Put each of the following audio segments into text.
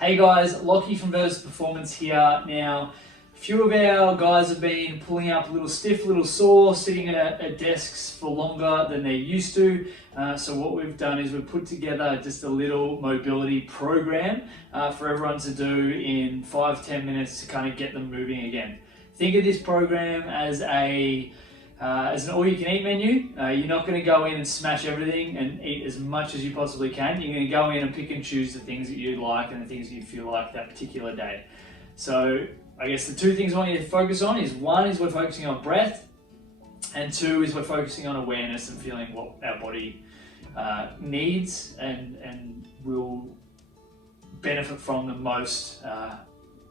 Hey guys, Lockie from Versus Performance here. Now, a few of our guys have been pulling up a little stiff, a little sore, sitting at desks for longer than they're used to. So what we've done is we've put together just a little mobility program for everyone to do in 5-10 minutes to kind of get them moving again. Think of this program as an all-you-can-eat menu. You're not going to go in and smash everything and eat as much as you possibly can. You're going to go in and pick and choose the things that you like and the things that you feel like that particular day. So I guess the two things I want you to focus on is, one is we're focusing on breath, and two is we're focusing on awareness and feeling what our body needs and will benefit from the most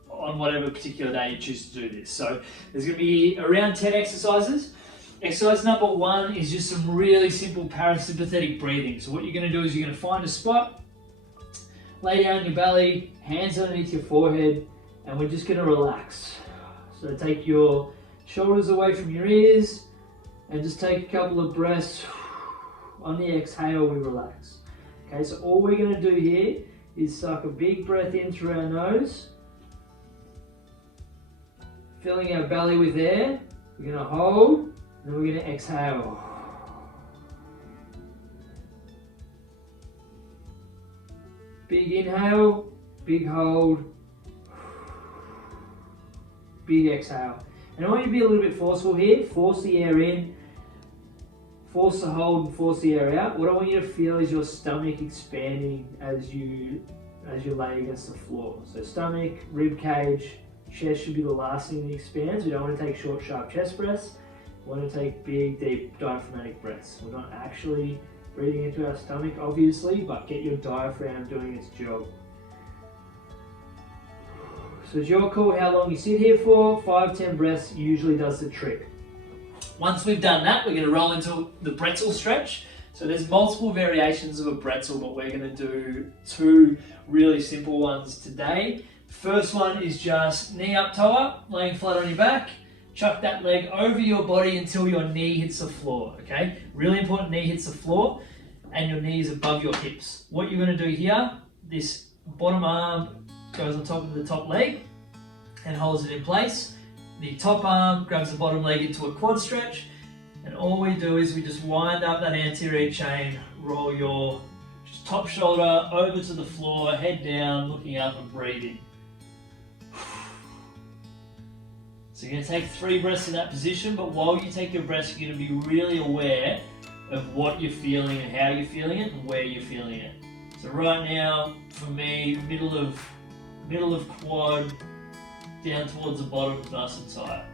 on whatever particular day you choose to do this. So there's going to be around 10 exercises. Exercise number 1 is just some really simple parasympathetic breathing. So what you're going to do is you're going to find a spot, lay down your belly, hands underneath your forehead, and we're just going to relax. So take your shoulders away from your ears and just take a couple of breaths. On the exhale, we relax. Okay, so all we're going to do here is suck a big breath in through our nose, filling our belly with air. We're going to hold, and then we're going to exhale. Big inhale, big hold, big exhale. And I want you to be a little bit forceful here. Force the air in, force the hold, and force the air out. What I want you to feel is your stomach expanding as you lay against the floor. So stomach, rib cage, chest should be the last thing that expands. We don't want to take short, sharp chest breaths. We want to take big, deep diaphragmatic breaths. We're not actually breathing into our stomach, obviously, but get your diaphragm doing its job. So it's your call how long you sit here for. 5-10 breaths usually does the trick. Once we've done that, we're going to roll into the Bretzel Stretch. So there's multiple variations of a Bretzel, but we're going to do 2 really simple ones today. First one is just knee up, toe up, laying flat on your back. Chuck that leg over your body until your knee hits the floor, okay? Really important, knee hits the floor and your knee is above your hips. What you're going to do here, this bottom arm goes on top of the top leg and holds it in place. The top arm grabs the bottom leg into a quad stretch, and all we do is we just wind up that anterior chain, roll your top shoulder over to the floor, head down, looking up and breathing. So you're going to take 3 breaths in that position, but while you take your breaths, you're going to be really aware of what you're feeling and how you're feeling it and where you're feeling it. So right now, for me, middle of quad, down towards the bottom, nice and tight.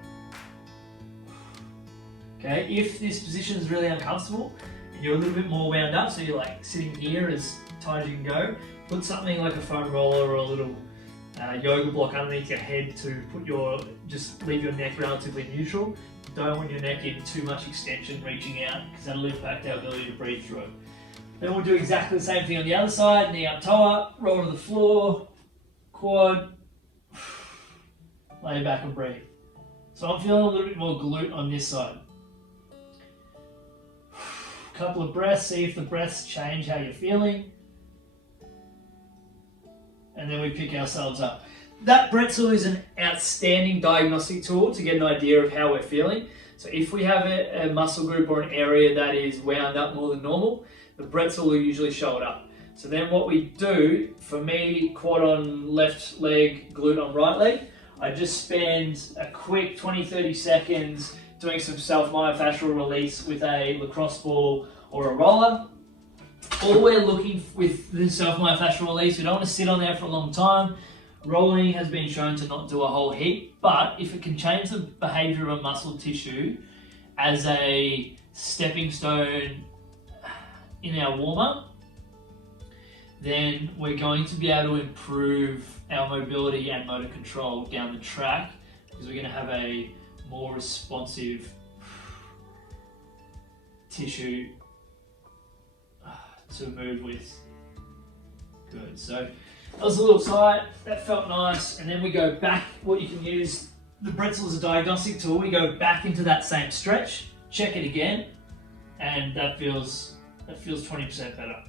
Okay, if this position is really uncomfortable and you're a little bit more wound up, so you're like sitting here as tight as you can go, put something like a foam roller or a little yoga block underneath your head to just leave your neck relatively neutral. Don't want your neck in too much extension reaching out, because that'll impact our ability to breathe through it. Then we'll do exactly the same thing on the other side. Knee up, toe up, roll to the floor, quad, lay back and breathe. So I'm feeling a little bit more glute on this side. Couple of breaths, see if the breaths change how you're feeling. And then we pick ourselves up. That Bretzel is an outstanding diagnostic tool to get an idea of how we're feeling. So if we have a muscle group or an area that is wound up more than normal, the Bretzel will usually show it up. So then what we do, for me, quad on left leg, glute on right leg, I just spend a quick 20-30 seconds doing some self-myofascial release with a lacrosse ball or a roller. All we're looking with the self-myofascial release, we don't want to sit on there for a long time. Rolling has been shown to not do a whole heap, but if it can change the behavior of a muscle tissue as a stepping stone in our warm-up, then we're going to be able to improve our mobility and motor control down the track, because we're going to have a more responsive tissue to move with. Good. So that was a little tight, that felt nice, and then we go back. What you can use the Bretzel as a diagnostic tool, we go back into that same stretch, check it again, and that feels 20% better.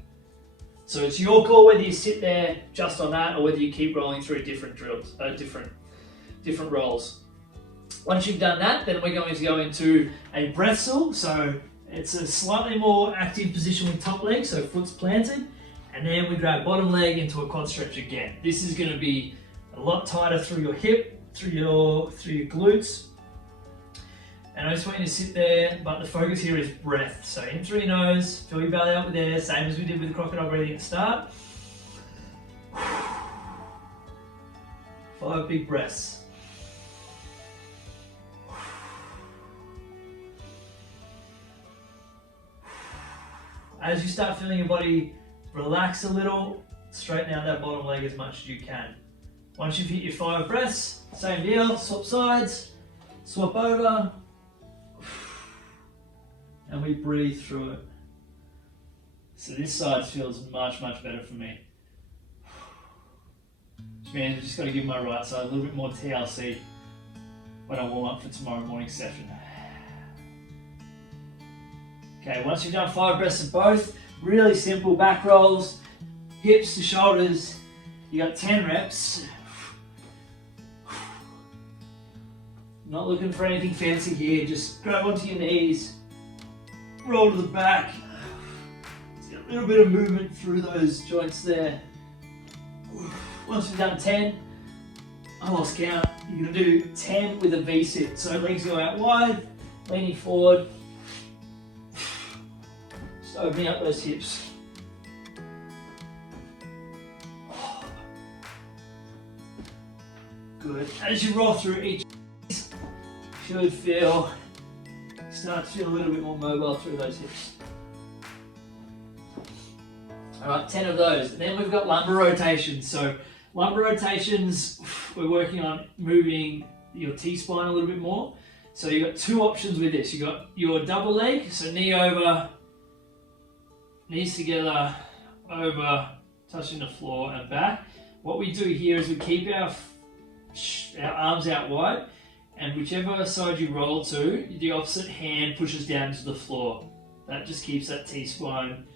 So it's your call whether you sit there just on that or whether you keep rolling through different drills, different rolls. Once you've done that, then we're going to go into a Bretzel. So it's a slightly more active position with top leg, so foot's planted, and then we drag bottom leg into a quad stretch again. This is going to be a lot tighter through your hip, through your glutes. And I just want you to sit there, but the focus here is breath. So in through your nose, fill your belly up with air, same as we did with the crocodile breathing at the start. 5 big breaths. As you start feeling your body relax a little, straighten out that bottom leg as much as you can. Once you've hit your 5 breaths, same deal, swap sides, swap over, and we breathe through it. So this side feels much, much better for me. Which means I've just got to give my right side a little bit more TLC when I warm up for tomorrow morning's session. Okay, once you've done 5 breaths of both, really simple back rolls, hips to shoulders, you got 10 reps. Not looking for anything fancy here, just grab onto your knees, roll to the back. Let's get a little bit of movement through those joints there. Once we've done 10, I lost count. You're gonna do 10 with a V-sit. So legs go out wide, leaning forward. Just opening up those hips. Good. As you roll through each, you should start to feel a little bit more mobile through those hips. Alright, 10 of those. And then we've got lumbar rotations. So lumbar rotations, we're working on moving your T-spine a little bit more. So you've got 2 options with this. You've got your double leg, so knee over, knees together, over, touching the floor and back. What we do here is we keep our arms out wide, and whichever side you roll to, the opposite hand pushes down to the floor. That just keeps that T-spine,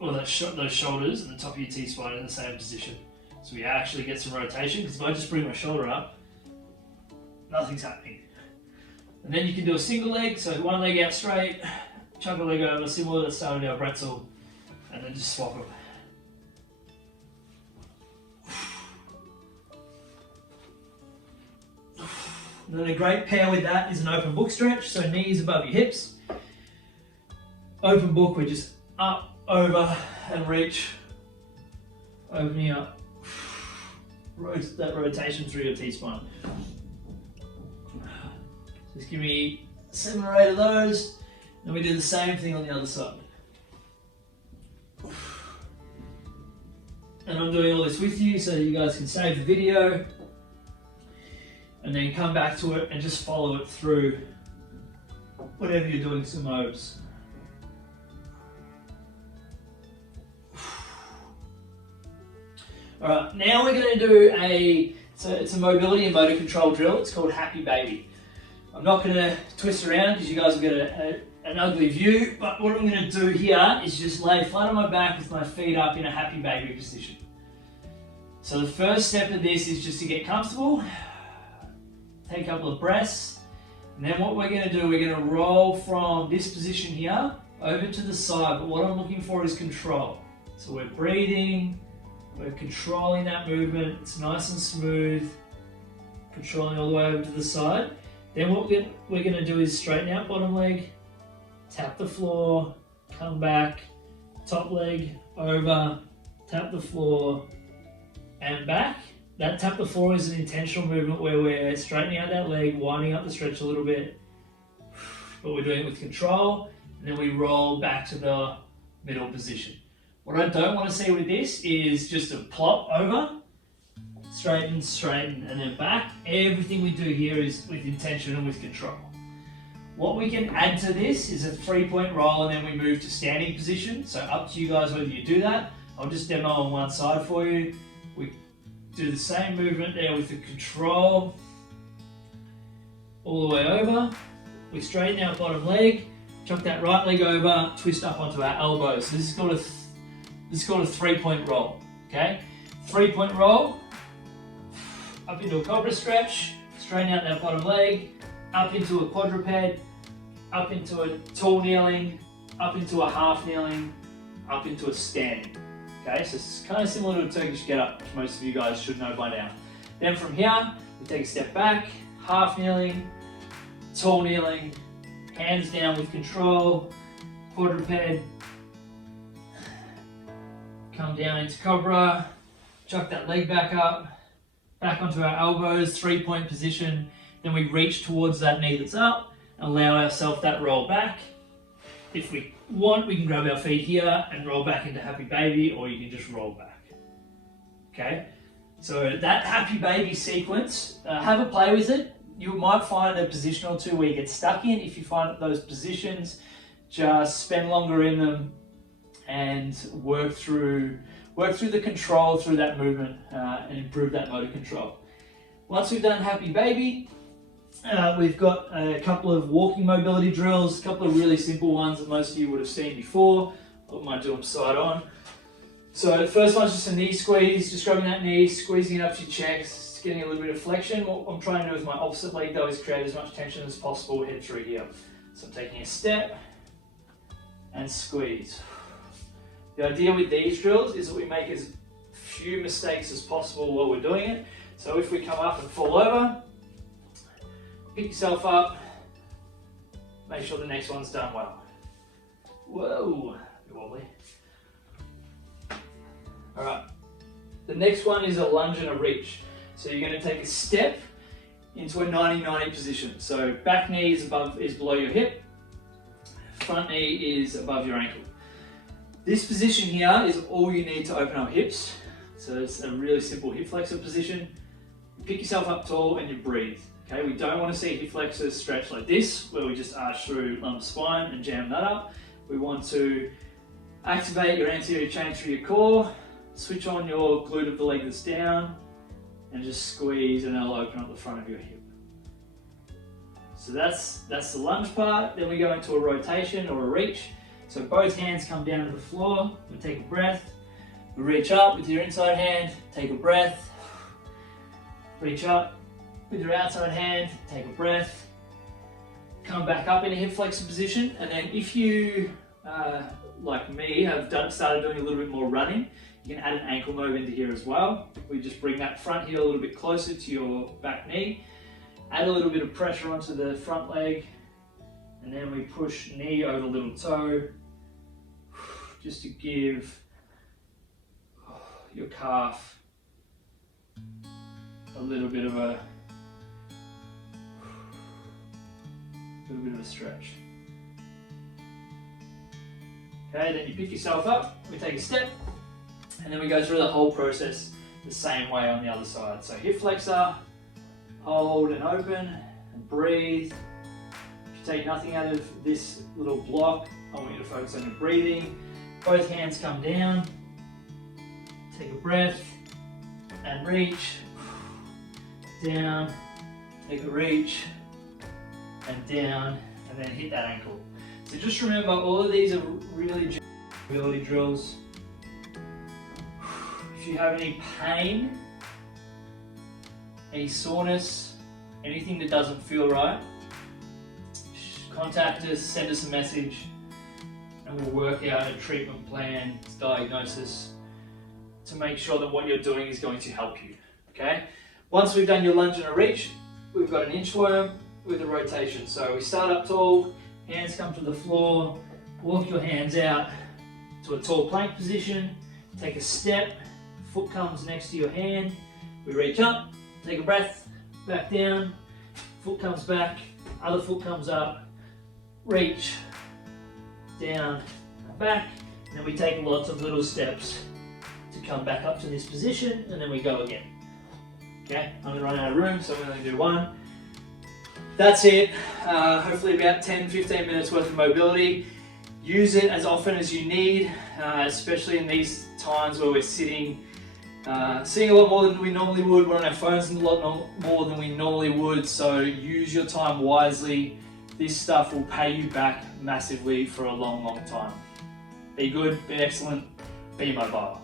or those shoulders and the top of your T-spine in the same position. So we actually get some rotation, because if I just bring my shoulder up, nothing's happening. And then you can do a single leg, so one leg out straight, chuck a leg over, similar to the start of our Bretzel, and then just swap them. And then a great pair with that is an open book stretch, so knees above your hips. Open book, we're just up, over, and reach. Opening up. That rotation through your T-spine. Just give me 7 or 8 of those, and we do the same thing on the other side. And I'm doing all this with you so that you guys can save the video and then come back to it and just follow it through whatever you're doing some moves. Alright, now we're going to do it's a mobility and motor control drill. It's called Happy Baby. I'm not going to twist around because you guys will get an ugly view, but what I'm going to do here is just lay flat on my back with my feet up in a Happy Baby position. So the first step of this is just to get comfortable. Take a couple of breaths, and then what we're going to do, we're going to roll from this position here over to the side, but what I'm looking for is control. So we're breathing, we're controlling that movement, it's nice and smooth, controlling all the way over to the side. Then what we're going to do is straighten out bottom leg, tap the floor, come back, top leg, over, tap the floor, and back. That tap the floor is an intentional movement where we're straightening out that leg, winding up the stretch a little bit, but we're doing it with control, and then we roll back to the middle position. What I don't want to see with this is just a plop over, straighten, straighten, and then back. Everything we do here is with intention and with control. What we can add to this is a 3-point roll, and then we move to standing position. So up to you guys whether you do that. I'll just demo on one side for you. We do the same movement there with the control all the way over. We straighten our bottom leg, chuck that right leg over, twist up onto our elbows. So this is called This is called a 3-point roll, okay? 3-point roll, up into a cobra stretch, straighten out that bottom leg, up into a quadruped, up into a tall kneeling, up into a half kneeling, up into a standing. Okay, so it's kind of similar to a Turkish get-up, which most of you guys should know by now. Then from here, we take a step back, half kneeling, tall kneeling, hands down with control, quadruped, come down into cobra, chuck that leg back up, back onto our elbows, 3-point position, then we reach towards that knee that's up, and allow ourselves that roll back. If we want, we can grab our feet here and roll back into happy baby, or you can just roll back. Okay, so that happy baby sequence, have a play with it. You might find a position or two where you get stuck in. If you find those positions, just spend longer in them and work through the control through that movement and improve that motor control. Once we've done happy baby, we've got a couple of walking mobility drills, a couple of really simple ones that most of you would have seen before. I might do them side on. So the first one's just a knee squeeze, just grabbing that knee, squeezing it up to your chest, getting a little bit of flexion. What I'm trying to do with my opposite leg though is create as much tension as possible, head through here. So I'm taking a step and squeeze. The idea with these drills is that we make as few mistakes as possible while we're doing it. So if we come up and fall over, pick yourself up, make sure the next one's done well. Whoa, a bit wobbly. All right, the next one is a lunge and a reach. So you're going to take a step into a 90-90 position. So back knee is below your hip, front knee is above your ankle. This position here is all you need to open up hips. So it's a really simple hip flexor position. You pick yourself up tall and you breathe. Okay, we don't want to see hip flexors stretch like this, where we just arch through lumbar spine and jam that up. We want to activate your anterior chain through your core, switch on your glute of the leg that's down, and just squeeze, and that'll open up the front of your hip. So that's the lunge part. Then we go into a rotation or a reach. So both hands come down to the floor. We take a breath. We reach up with your inside hand, take a breath. Reach up with your outside hand, take a breath. Come back up in a hip flexor position. And then if you, like me, have started doing a little bit more running, you can add an ankle move into here as well. We just bring that front heel a little bit closer to your back knee. Add a little bit of pressure onto the front leg. And then we push knee over little toe, just to give your calf a little bit of a stretch. Okay, then you pick yourself up, we take a step, and then we go through the whole process the same way on the other side. So hip flexor, hold and open, and breathe. If you take nothing out of this little block, I want you to focus on your breathing. Both hands come down, take a breath, and reach, down, take a reach, and down, and then hit that ankle. So just remember, all of these are really mobility drills. If you have any pain, any soreness, anything that doesn't feel right, contact us, send us a message, and we'll work out a treatment plan, diagnosis, to make sure that what you're doing is going to help you, okay? Once we've done your lunge and a reach, we've got an inchworm with a rotation. So we start up tall, hands come to the floor, walk your hands out to a tall plank position, take a step, foot comes next to your hand, we reach up, take a breath, back down, foot comes back, other foot comes up, reach, down, back, and then we take lots of little steps to come back up to this position, and then we go again. Okay, I'm going to run out of room, so I'm going to do one. That's it. Hopefully about 10-15 minutes worth of mobility. Use it as often as you need, especially in these times where we're sitting a lot more than we normally would. We're on our phones a lot more than we normally would, so use your time wisely. This stuff will pay you back massively for a long, long time. Be good, be excellent. be mobile.